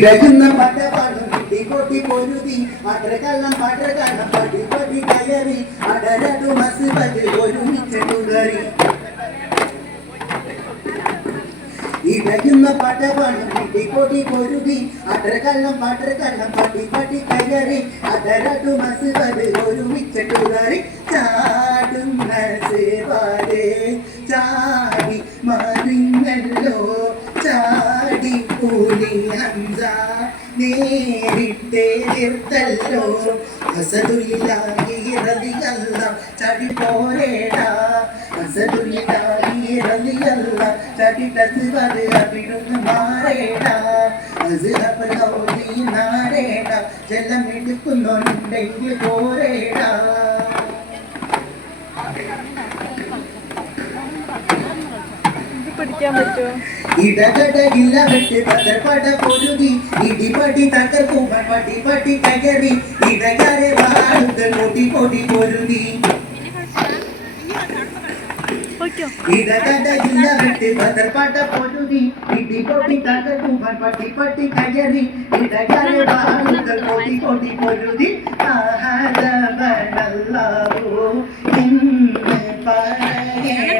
ഇടയുന്ന പടവാളും കൊട്ടി പൊരുതി. അടകള്ളം പടകള്ളം പടി പടി കയറി. അടരടു മസുപത് ഒരുമിച്ചുകറി ഇടയുന്ന പടവാളും കൊട്ടി പൊരുതി. അടകള്ളം പടകള്ളം പടി പടി കയറി. അടരടു മസുപത് ചാടുന്ന കൂലി നേരിട്ടേർത്തല്ലോ അസദുല്ലാഹി റളിയല്ല ചടി പോരേടാ അസദുല്ലാഹി റളിയല്ല ചടി തസ്വദ് അവിടുന്ന് മാറേടാ ലൗലി നാരേടാ ജലമെടുക്കുന്നുണ്ടെങ്കിൽ പോരേടാ. പിടിക്കാൻ പറ്റുമോ? ഇടപെടലില്ല വെട്ടിപ്പതർപ്പട പൊരുതി ഇടിപടി തകർക്കും പടിപടി കയറി ഇടകരെ വാഴുകൾ മുടി പൊടി പൊരുതി. ഇടകടയില്ല വെട്ടിപ്പതർപ്പട പൊരുതി ഇടിപൊടി തകർക്കും പടിപടി കയറി ഇടകരെ വാഴുകൾ മുടി പൊടി പൊരുതി. ആഹാരവണല്ലോ ഇന്ന് പറയേ.